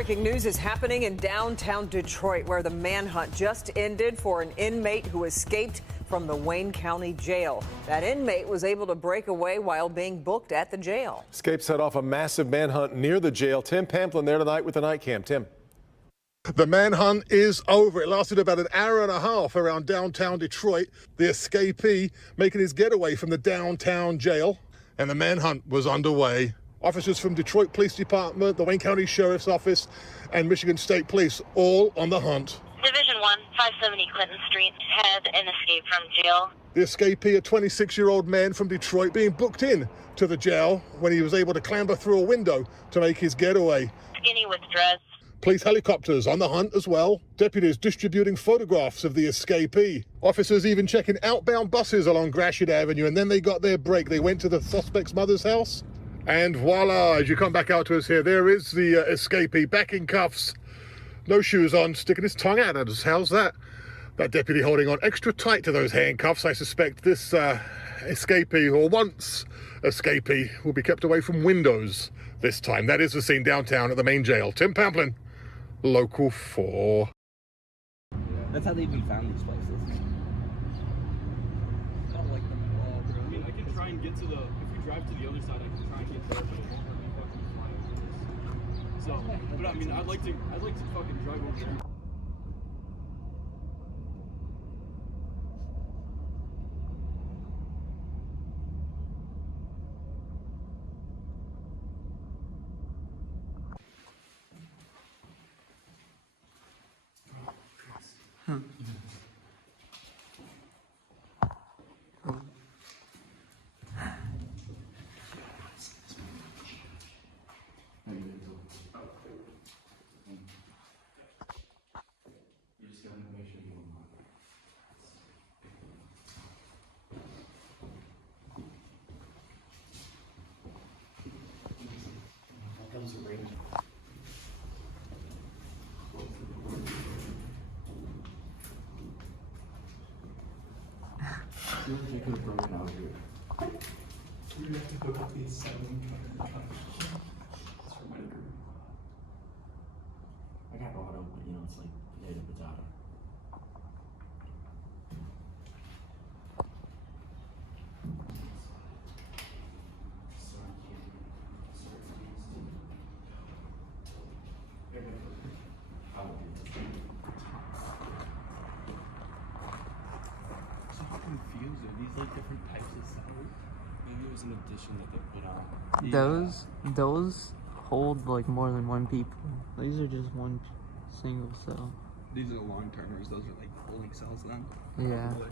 Breaking news is happening in downtown Detroit, where the manhunt just ended for an inmate who escaped from the Wayne County jail. That inmate was able to break away while being booked at the jail. Escape set off a massive manhunt near the jail. Tim Pamplin there tonight with the night cam. Tim. The manhunt is over. It lasted about an hour and a half around downtown Detroit. The escapee making his getaway from the downtown jail, and the manhunt was underway. Officers from Detroit Police Department, the Wayne County Sheriff's Office, and Michigan State Police all on the hunt. Division 1, 570 Clinton Street, had an escape from jail. The escapee, a 26-year-old man from Detroit, being booked in to the jail when he was able to clamber through a window to make his getaway. Skinny with dreads. Police helicopters on the hunt as well. Deputies distributing photographs of the escapee. Officers even checking outbound buses along Gratiot Avenue, and then they got their break. They went to the suspect's mother's house. And voila, as you come back out to us here, there is the escapee back in cuffs, no shoes on, sticking his tongue out at us. How's that? That deputy holding on extra tight to those handcuffs. I suspect this escapee, or once escapee, will be kept away from windows this time. That is the scene downtown at the main jail. Tim Pamplin, Local 4. That's how they even found these places. I don't like them at all, bro. I mean, I can try and get to the, if we drive to the other side, I can try and get there, but it won't let me fucking fly over this. So, but I mean, I'd like to fucking drive over there. We have to hook up these 7 That's for my group. I got auto, but you know, it's like potato potato. So how confused are these like different types of cells? Maybe it was an addition that they put on. Those hold like more than one people. These are just one single cell. These are the long termers, those are like holding cells then? Yeah. Probably.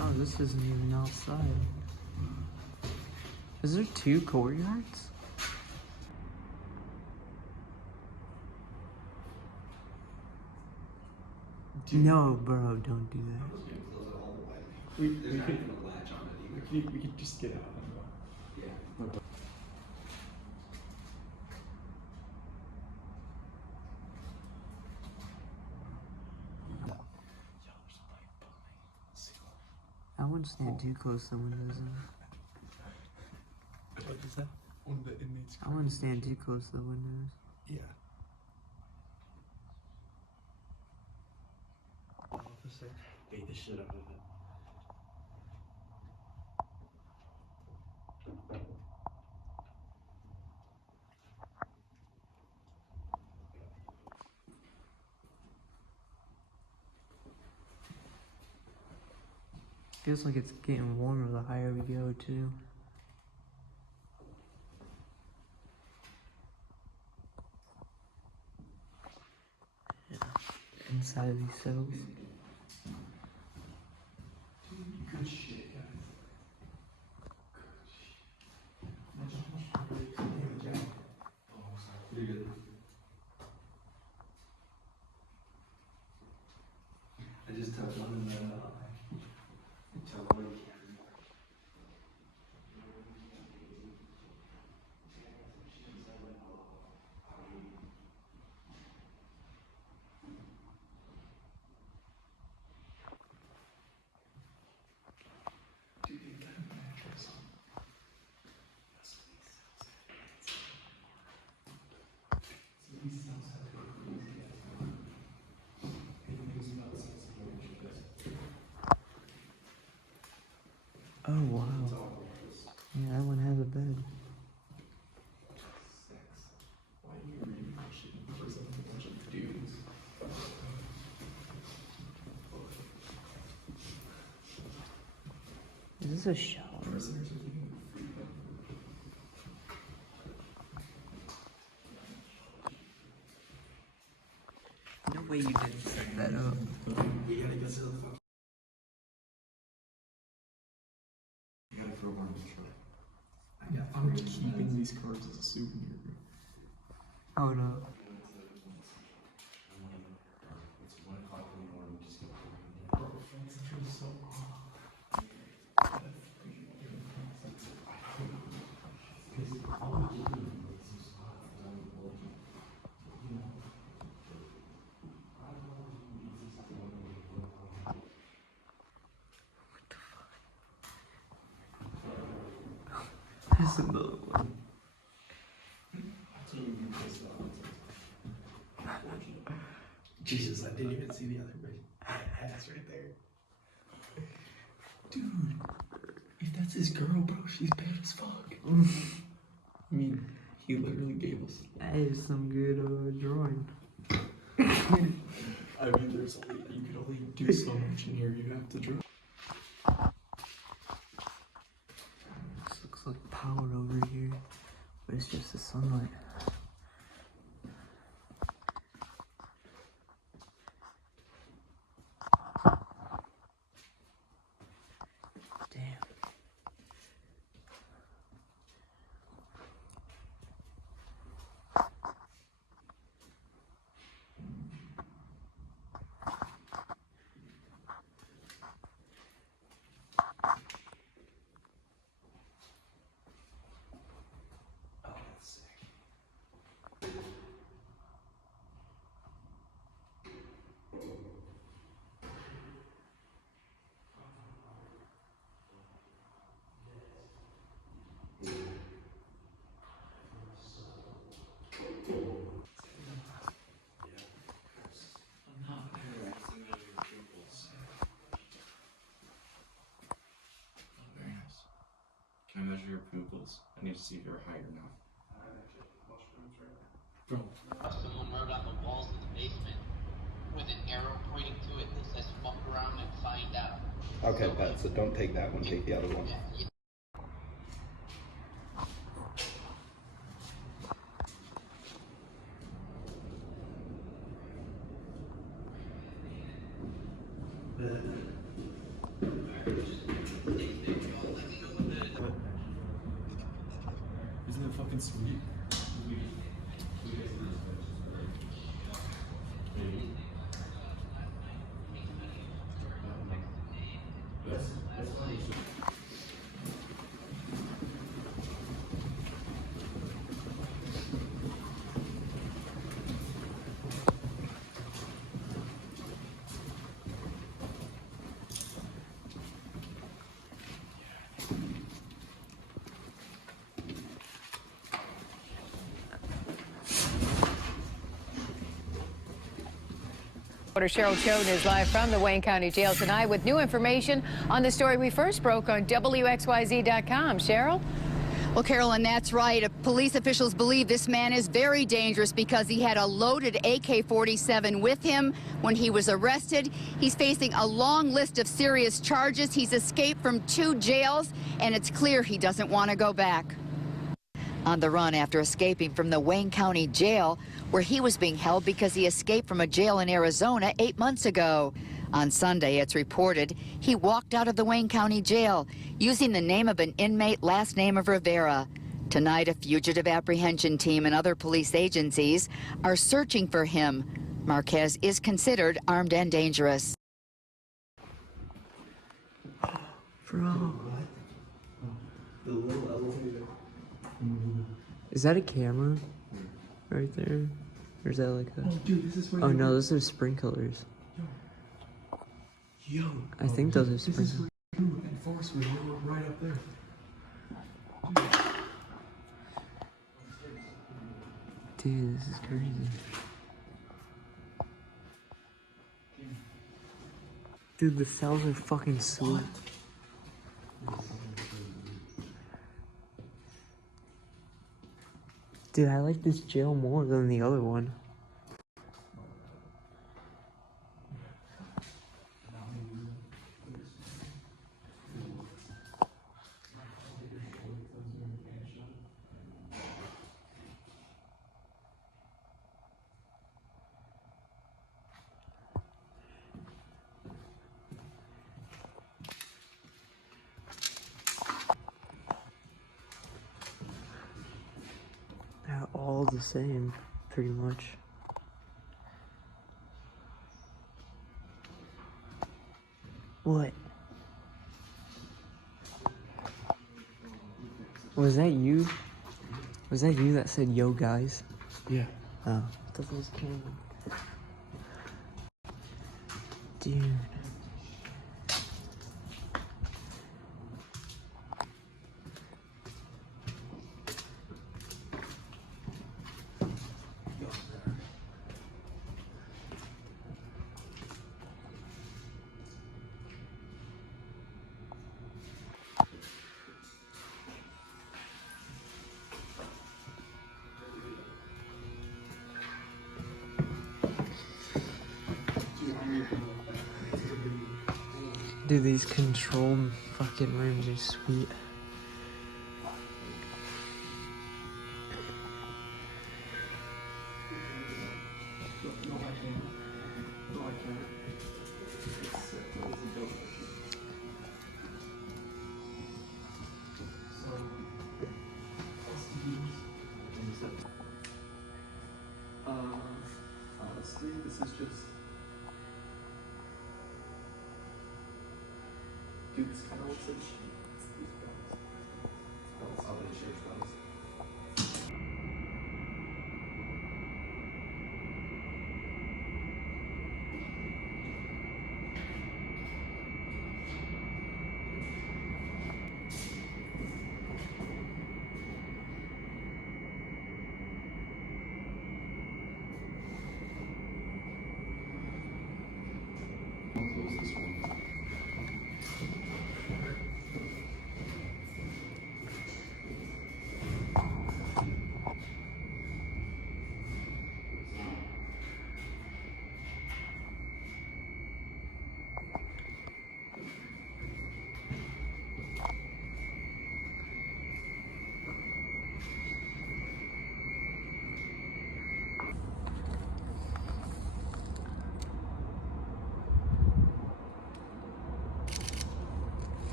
Oh, this isn't even outside. Is there 2 courtyards? No, bro, don't do that. We could just get out and go. Yeah. I wouldn't stand too close to the windows. What is that? One of the inmates. I wouldn't stand too close to the windows. Yeah. Officer. Beat the shit out of it. Feels like it's getting warmer the higher we go, too. Yeah, inside of these cells. Good shit, guys. Pretty good. I just touched on the Oh wow. Yeah, that one has a bed. Why are you reading my shit in person with a bunch of dudes? Is this a shower? Prisoners are living with freedom. No way you didn't set that up. We gotta get to the fuck. You gotta throw one in the truck. I'm keeping these cards as a souvenir. Oh no. Bro, Frank's intro is so off. There's another one. Jesus, I didn't even see the other ass right there. Dude, if that's his girl, bro, she's bad as fuck. I mean, he literally gave us. That is some good drawing. I mean, there's only, you can only do so much in here. You have to draw. This looks like power over here, but it's just the sunlight. Damn. Oh, that's sick. Very nice. Can I measure your pupils? I need to see if you're high enough. Bro, Someone wrote on the walls of the basement with an arrow pointing to it that says fuck around and find out. Okay, bet. So don't take that one, take the other one. isn't it fucking sweet? Reporter Cheryl Choden is live from the Wayne County Jail tonight with new information on the story we first broke on WXYZ.com. Cheryl? Well, Carolyn, that's right. Police officials believe this man is very dangerous because he had a loaded AK-47 with him when he was arrested. He's facing a long list of serious charges. He's escaped from 2 jails, and it's clear he doesn't want to go back. On the run after escaping from the Wayne County Jail, where he was being held because he escaped from a jail in Arizona 8 months ago. On Sunday, it's reported he walked out of the Wayne County Jail using the name of an inmate, last name of Rivera. Tonight, a fugitive apprehension team and other police agencies are searching for him. Marquez is considered armed and dangerous. Bro. The little elevator. Is that a camera? Right there? Or is that like a... Oh, dude, this is where Oh no, those are sprinklers. Yo. I think those are This is sprinklers. where you enforce when you were right up there. Dude, this is crazy. Dude, the cells are fucking sweet. Dude, I like this jail more than the other one. They're all the same, pretty much. What? Was that you? Was that you that said, yo, guys? Yeah. Oh, I thought it was Cameron. Dude. Dude, these control fucking rooms are sweet. Honestly, this is just... Dude, this kind of looks like